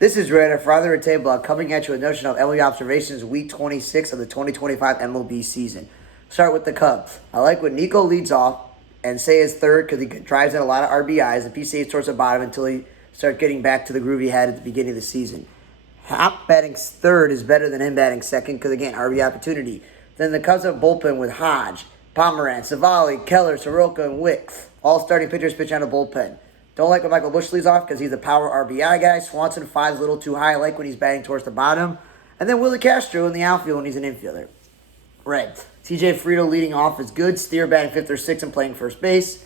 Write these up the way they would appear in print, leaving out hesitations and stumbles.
This is Red, a Father Table coming at you with a notion of MLB observations week 26 of the 2025 MLB season. Start with the Cubs. I like when Nico leads off and say is third because he drives in a lot of RBIs and he stays towards the bottom until he starts getting back to the groove he had at the beginning of the season. Hop batting third is better than him batting second because, again, RBI opportunity. Then the Cubs have bullpen with Hodge, Pomeranz, Savali, Keller, Soroka, and Wick. All starting pitchers pitch out of bullpen. Don't like when Michael Busch leads off because he's a power RBI guy. Swanson 5's a little too high. I like when he's batting towards the bottom. And then Willie Castro in the outfield when he's an infielder. Red. TJ Friedl leading off is good. Steer batting fifth or sixth and playing first base,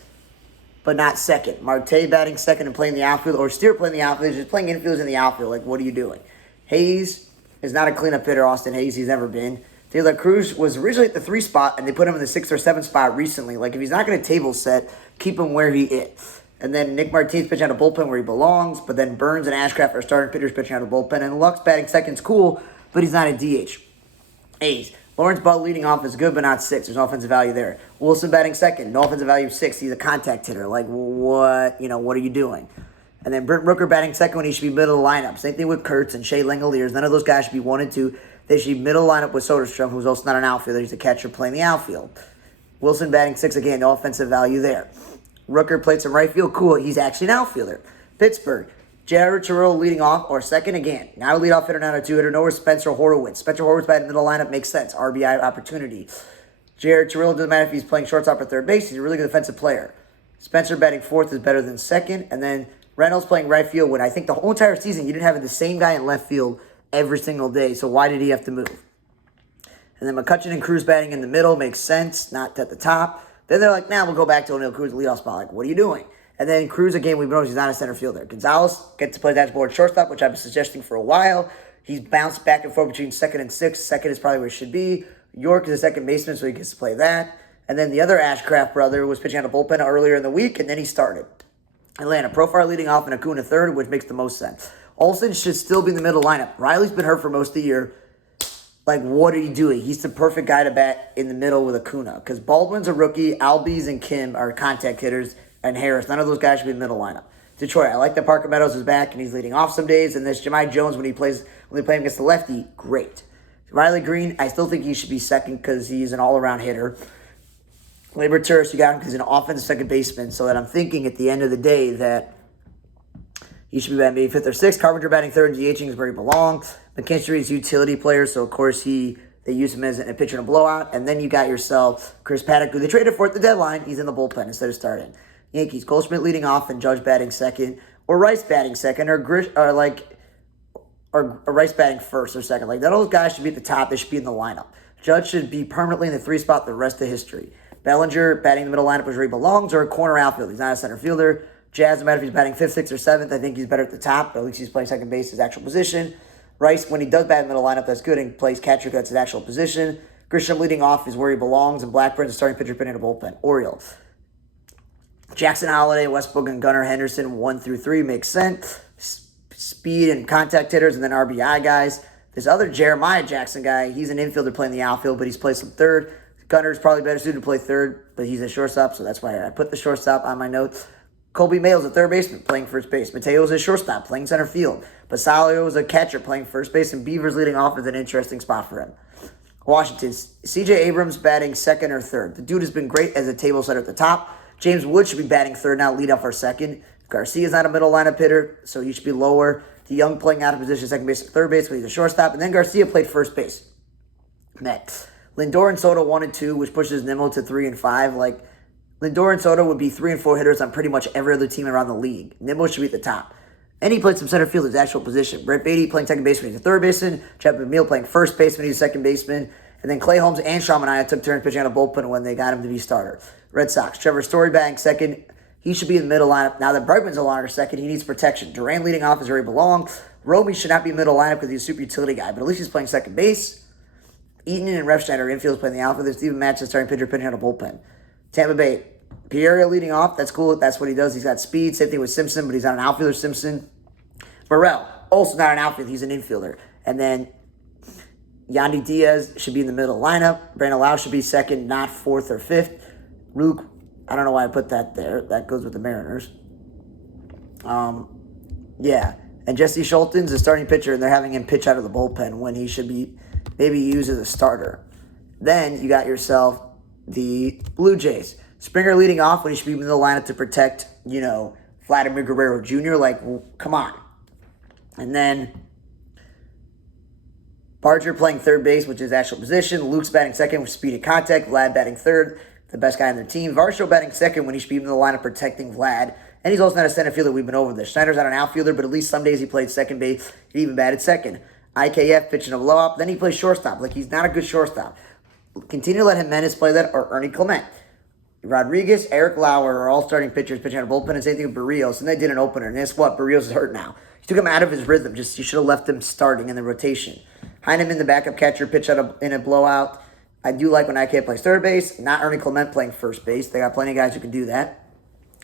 but not second. Marte batting second and playing the outfield, or Steer playing the outfield. He's just playing infielders in the outfield. Like, what are you doing? Hayes is not a cleanup hitter. Austin Hayes, he's never been. De La Cruz was originally at the 3 spot, and they put him in the 6th or 7th spot recently. Like, if he's not going to table set, keep him where he is. And then Nick Martinez pitching out of bullpen where he belongs. But then Burns and Ashcraft are starting pitchers pitching out of bullpen. And Lux batting second's cool, but he's not a DH. A's. Lawrence Butler leading off is good, but not 6. There's no offensive value there. Wilson batting second. No offensive value of 6. He's a contact hitter. Like, what? What are you doing? And then Brent Rooker batting second when he should be middle of the lineup. Same thing with Kurtz and Shea Langoliers. None of those guys should be 1 and 2. They should be middle lineup with Soderstrom, who's also not an outfielder. He's a catcher playing the outfield. Wilson batting 6 again. No offensive value there. Rooker played some right field. Cool. He's actually an outfielder. Pittsburgh. Jared Terrell leading off or second again. Not a leadoff hitter, not a 2-hitter. Nowhere Spencer Horowitz. Spencer Horowitz batting middle lineup makes sense. RBI opportunity. Jared Terrell doesn't matter if he's playing shortstop or third base. He's a really good defensive player. Spencer batting 4th is better than 2nd. And then Reynolds playing right field when I think the whole entire season you didn't have the same guy in left field every single day. So why did he have to move? And then McCutchen and Cruz batting in the middle makes sense. Not at the top. Then they're like, we'll go back to O'Neill Cruz leadoff spot. Like, what are you doing? And then Cruz, again, we've noticed he's not a center fielder. Gonzalez gets to play dashboard shortstop, which I've been suggesting for a while. He's bounced back and forth between 2nd and 6th. 2nd is probably where it should be. York is a second baseman, so he gets to play that. And then the other Ashcraft brother was pitching out of bullpen earlier in the week, and then he started. Atlanta, Profar leading off and Acuna third, which makes the most sense. Olsen should still be in the middle lineup. Riley's been hurt for most of the year. Like, what are you doing? He's the perfect guy to bat in the middle with Acuna. Because Baldwin's a rookie, Albies and Kim are contact hitters, and Harris. None of those guys should be in the middle lineup. Detroit, I like that Parker Meadows is back and he's leading off some days. And this Jahmai Jones, when they play him against the lefty, great. Riley Green, I still think he should be second because he's an all-around hitter. Labor Turris, you got him because he's an offensive second baseman. So that I'm thinking at the end of the day that he should be batting maybe 5th or 6th. Carpenter batting 3rd and DHing is where he belongs. McKinstry is a utility player, so of course they use him as a pitcher in a blowout. And then you got yourself Chris Paddock, who they traded for at the deadline. He's in the bullpen instead of starting. Yankees, Goldschmidt leading off and Judge batting second, or Rice batting second, or Rice batting first or second. Like, none of those guys should be at the top. They should be in the lineup. Judge should be permanently in the 3 spot the rest of history. Bellinger batting the middle lineup is where he belongs, or a corner outfield. He's not a center fielder. Jazz, no matter if he's batting 5th, 6th, or 7th, I think he's better at the top, but at least he's playing second base, his actual position. Rice, when he does bat in the middle lineup, that's good, and plays catcher, that's his actual position. Grisham leading off is where he belongs, and Blackburn's starting pitcher pitching in a bullpen. Orioles. Jackson Holiday, Westbrook, and Gunnar Henderson, 1 through 3 makes sense. Speed and contact hitters, and then RBI guys. This other Jeremiah Jackson guy, he's an infielder playing the outfield, but he's played some third. Gunner's probably better suited to play third, but he's a shortstop, so that's why I put the shortstop on my notes. Colby Mayo's a third baseman playing first base. Mateo's a shortstop playing center field. Basalio's a catcher playing first base, and Beavers leading off is an interesting spot for him. Washington, C.J. Abrams batting 2nd or 3rd. The dude has been great as a table setter at the top. James Wood should be batting 3rd now, lead off or 2nd. Garcia's not a middle lineup hitter, so he should be lower. DeYoung playing out of position, second base, third base, but he's a shortstop. And then Garcia played first base. Mets. Lindor and Soto 1 and 2, which pushes Nimmo to 3 and 5. Like, Lindor and Soto would be 3 and 4 hitters on pretty much every other team around the league. Nimmo should be at the top. And he played some center field, his actual position. Brett Beatty playing second baseman, he's a third baseman. Chapman McNeil playing first baseman, he's a second baseman. And then Clay Holmes and Shamania took turns pitching out of bullpen when they got him to be starter. Red Sox, Trevor Story batting second. He should be in the middle lineup. Now that Bregman's no longer second, he needs protection. Duran leading off is where he belongs. Romy should not be middle lineup because he's a super utility guy, but at least he's playing second base. Eaton and Refstein are infielders playing the outfield. There's Steven Matz starting pitcher pitching out of bullpen. Tampa Bay, Peoria leading off. That's cool. That's what he does. He's got speed. Same thing with Simpson, but he's not an outfielder. Simpson. Burrell, also not an outfielder. He's an infielder. And then Yandy Diaz should be in the middle lineup. Brandon Lau should be second, not 4th or 5th. Luke, I don't know why I put that there. That goes with the Mariners. Yeah. And Jesse Schulten's the starting pitcher, and they're having him pitch out of the bullpen when he should be maybe used as a starter. Then you got yourself the Blue Jays. Springer leading off when he should be in the lineup to protect, Vladimir Guerrero Jr. Like, well, come on. And then Barger playing third base, which is actual position. Luke's batting second with speed and contact. Vlad batting third, the best guy on their team. Varsho batting second when he should be in the lineup protecting Vlad. And he's also not a center fielder. We've been over this. Schneider's not an outfielder, but at least some days he played second base. He even batted second. IKF pitching a blow-up. Then he plays shortstop. Like, he's not a good shortstop. Continue to let Jimenez play that or Ernie Clement. Rodriguez, Eric Lauer are all starting pitchers pitching out of bullpen, and same thing with Barrios. And they did an opener. And guess what? Barrios is hurt now. He took him out of his rhythm. You should have left him starting in the rotation. Heineman, the backup catcher, pitched out in a blowout. I do like when IKF plays third base. Not Ernie Clement playing first base. They got plenty of guys who can do that.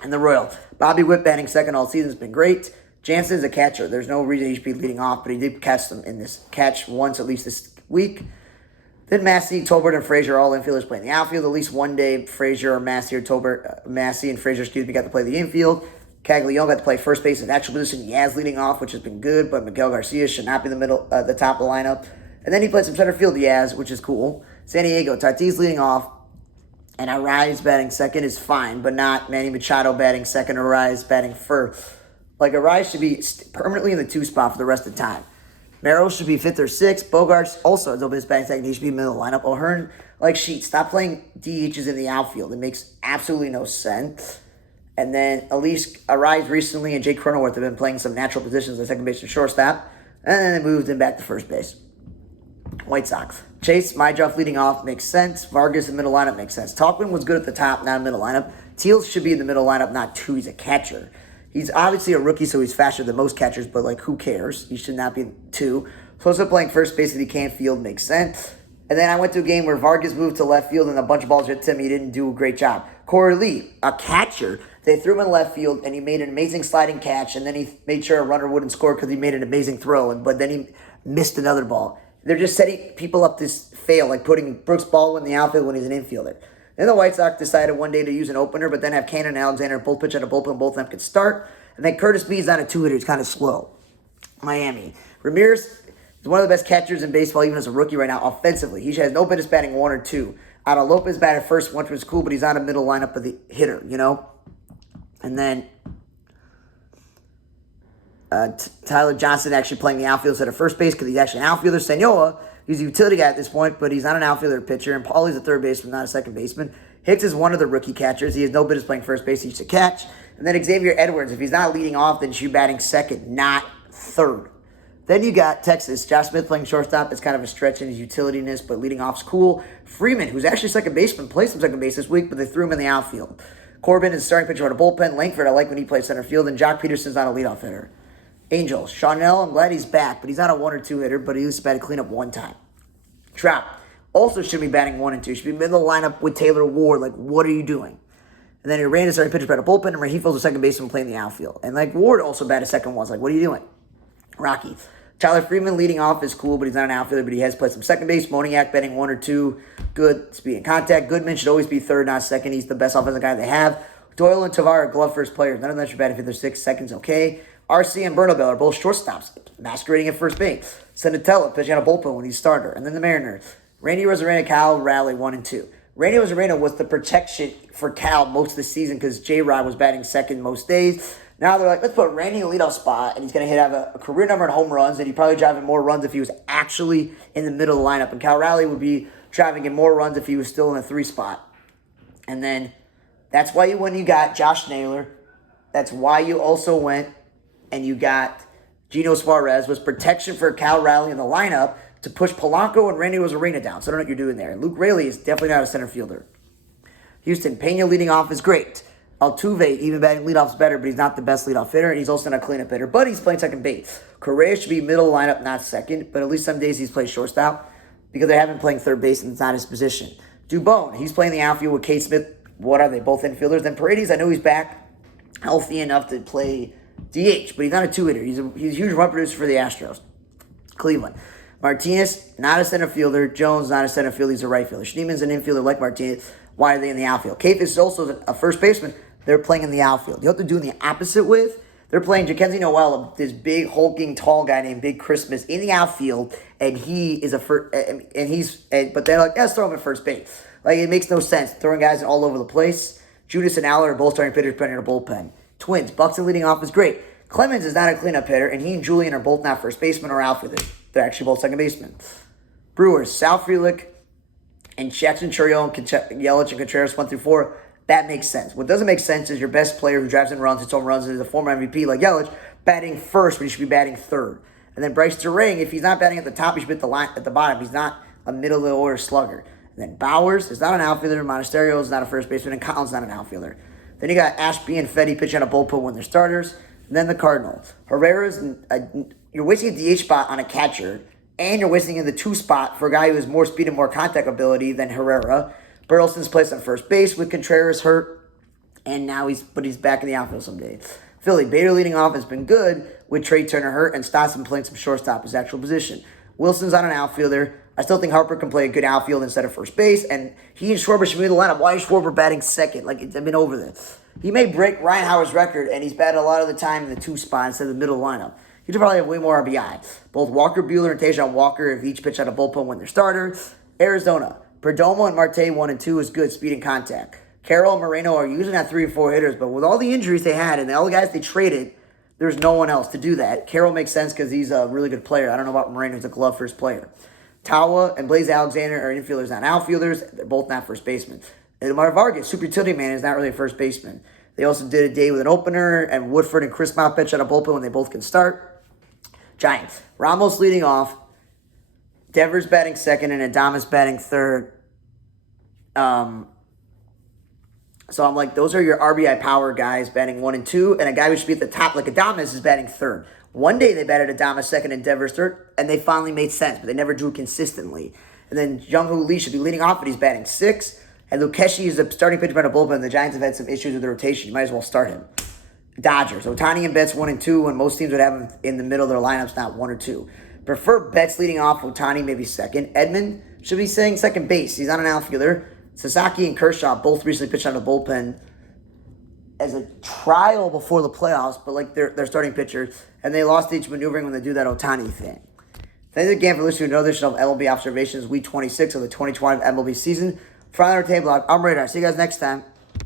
And the Royal, Bobby Witt batting second all season has been great. Jansen's a catcher. There's no reason he should be leading off, but he did catch them in this catch once at least this week. Then Massey, Tolbert, and Frazier, all infielders playing the outfield. At least one day, Frazier or Massey or Tolbert, Massey and Frazier, got to play the infield. Caglione got to play first base in actual position. Yaz leading off, which has been good, but Miguel Garcia should not be in the top of the lineup. And then he played some center field Yaz, which is cool. San Diego, Tatis leading off, and Arraez batting second is fine, but not Manny Machado batting second, Arraez batting first. Like, Arraez should be permanently in the 2 spot for the rest of the time. Merrill should be 5th or 6th. Bogarts also has opened his batting second. He should be in the middle of the lineup. O'Hearn, like Sheets, stop playing DHs in the outfield. It makes absolutely no sense. And then Elise Arraez recently and Jake Cronenworth have been playing some natural positions at second base and shortstop. And then they moved him back to first base. White Sox. Chase, Myjoff leading off makes sense. Vargas in the middle lineup makes sense. Talkman was good at the top, not in the middle lineup. Teals should be in the middle lineup, not 2. He's a catcher. He's obviously a rookie, so he's faster than most catchers, but, like, who cares? He should not be 2. So playing first base if he can't field makes sense. And then I went to a game where Vargas moved to left field and a bunch of balls hit him. He didn't do a great job. Corey Lee, a catcher, they threw him in left field, and he made an amazing sliding catch, and then he made sure a runner wouldn't score because he made an amazing throw, but then he missed another ball. They're just setting people up to fail, like putting Brooks Baldwin in the outfield when he's an infielder. Then the White Sox decided one day to use an opener, but then have Cannon and Alexander both pitch out of bullpen, both of them could start. And then Curtis Bee's not a 2-hitter, he's kind of slow. Miami. Ramirez is one of the best catchers in baseball, even as a rookie right now, offensively. He has no business batting 1 or 2. Ada Lopez batted first, which was cool, but he's not a middle lineup of the hitter, And then Tyler Johnson actually playing the outfield instead of first base because he's actually an outfielder. Senora, he's a utility guy at this point, but he's not an outfielder pitcher. And Paulie's a third baseman, not a second baseman. Hicks is one of the rookie catchers. He has no business playing first base. He used to catch. And then Xavier Edwards, if he's not leading off, then she's batting second, not third. Then you got Texas. Josh Smith playing shortstop. It's kind of a stretch in his utilityness, but leading off's cool. Freeman, who's actually second baseman, played some second base this week, but they threw him in the outfield. Corbin is starting pitcher out of bullpen. Langford, I like when he plays center field. And Jock Peterson's not a leadoff hitter. Angels. Chanel, I'm glad he's back, but he's not a 1 or 2 hitter, but he used to bat a cleanup 1 time. Trout also should be batting 1 and 2. Should be middle lineup with Taylor Ward. Like, what are you doing? And then Uranus starting pitcher out of bullpen, and Rahifels a second baseman playing the outfield. And, like, Ward also batted second once. Like, what are you doing? Rocky. Tyler Freeman leading off is cool, but he's not an outfielder, but he has played some second base. Moniak batting 1 or 2. Good speed and contact. Goodman should always be third, not second. He's the best offensive guy they have. Doyle and Tavar are glove first players. None of them should bat if they're 6 seconds, okay? RC and Bernabel are both shortstops, masquerading at first base. Senatella pitching out of bullpen when he's starter. And then the Mariners. Randy Rosarena, Cal Raleigh, 1 and 2. Randy Rosarena was the protection for Cal most of the season because J-Rod was batting second most days. Now they're like, let's put Randy in the leadoff spot, and he's going to have a career number in home runs, and he'd probably drive in more runs if he was actually in the middle of the lineup. And Cal Raleigh would be driving in more runs if he was still in the 3 spot. And then that's why you got Josh Naylor. That's why you also went and you got Gino Suarez, was protection for Cal Raleigh in the lineup to push Polanco and Randy Rosarena down. So I don't know what you're doing there. And Luke Raley is definitely not a center fielder. Houston, Pena leading off is great. Altuve, even batting leadoff is better, but he's not the best leadoff hitter, and he's also not a cleanup hitter, but he's playing second base. Correa should be middle lineup, not second, but at least some days he's played shortstop because they have him playing third base and it's not his position. Dubone, he's playing the outfield with Cade Smith. What are they, both infielders? Then Paredes, I know he's back healthy enough to play DH, but he's not a 2-hitter. He's a huge run producer for the Astros. Cleveland. Martinez, not a center fielder. Jones, not a center fielder. He's a right fielder. Schneeman's an infielder like Martinez. Why are they in the outfield? Kafis is also a first baseman. They're playing in the outfield. You have to do the opposite with They're playing Jackenzie Noel, this big hulking tall guy named Big Christmas, in the outfield, and he is but they're like, let's throw him at first base. Like, it makes no sense. Throwing guys all over the place. Judas and Aller are both starting pitchers playing in a bullpen. Twins, Buxton leading off is great. Clemens is not a cleanup hitter, and he and Julian are both not first baseman or outfielders. They're actually both second basemen. Brewers, Sal Frelick and Jackson Chourio and Yelich and Contreras 1 through 4. That makes sense. What doesn't make sense is your best player who drives in runs, hits home runs, and is a former MVP like Yelich, batting first when he should be batting third. And then Bryce Terang, if he's not batting at the top, he should be at the bottom. He's not a middle of the order slugger. And then Bowers is not an outfielder. Monasterio is not a first baseman. And Collins is not an outfielder. Then you got Ashby and Fetty pitching on a bullpen when they're starters. And then the Cardinals. Herrera's, you're wasting a DH spot on a catcher. And you're wasting in the 2 spot for a guy who has more speed and more contact ability than Herrera. Burleson's placed on first base with Contreras hurt. And now he's back in the outfield someday. Philly, Bader leading off has been good with Trey Turner hurt. And Stott's been playing some shortstop, his actual position. Wilson's not an outfielder. I still think Harper can play a good outfield instead of first base, and he and Schwarber should be in the lineup. Why is Schwarber batting second? Like, I've been over this. He may break Ryan Howard's record, and he's batted a lot of the time in the 2 spot instead of the middle lineup. He should probably have way more RBI. Both Walker Buehler and Tajon Walker have each pitched out a bullpen when they're starters. Arizona, Perdomo and Marte 1 and 2 is good speed and contact. Carroll and Moreno are usually not 3 or 4 hitters, but with all the injuries they had and all the guys they traded, there's no one else to do that. Carroll makes sense because he's a really good player. I don't know about Moreno, who's a glove first player. Tawa and Blaze Alexander are infielders, not outfielders. They're both not first basemen. And Omar Vargas, super utility man, is not really a first baseman. They also did a day with an opener, and Woodford and Chris Mount pitch at a bullpen when they both can start. Giants, Ramos leading off. Devers batting second, and Adames batting third. So I'm like, those are your RBI power guys batting 1 and 2, and a guy who should be at the top like Adames is batting third. One day they batted Adames second and Devers third, and they finally made sense, but they never drew consistently. And then Jung-Hoo Lee should be leading off, but he's batting 6. And Lukeshi is a starting pitcher by the bullpen. The Giants have had some issues with the rotation. You might as well start him. Dodgers, Ohtani and Betts 1 and 2, and most teams would have him in the middle of their lineups, not 1 or 2. Prefer Betts leading off, Ohtani maybe second. Edman should be saying second base. He's not an outfielder. Sasaki and Kershaw both recently pitched on the bullpen as a trial before the playoffs, but like they're starting pitchers, and they lost each maneuvering when they do that Ohtani thing. Thanks again for listening to another edition of MLB Observations, Week 26 of the 2020 MLB season. From our table, I'm Radar. See you guys next time.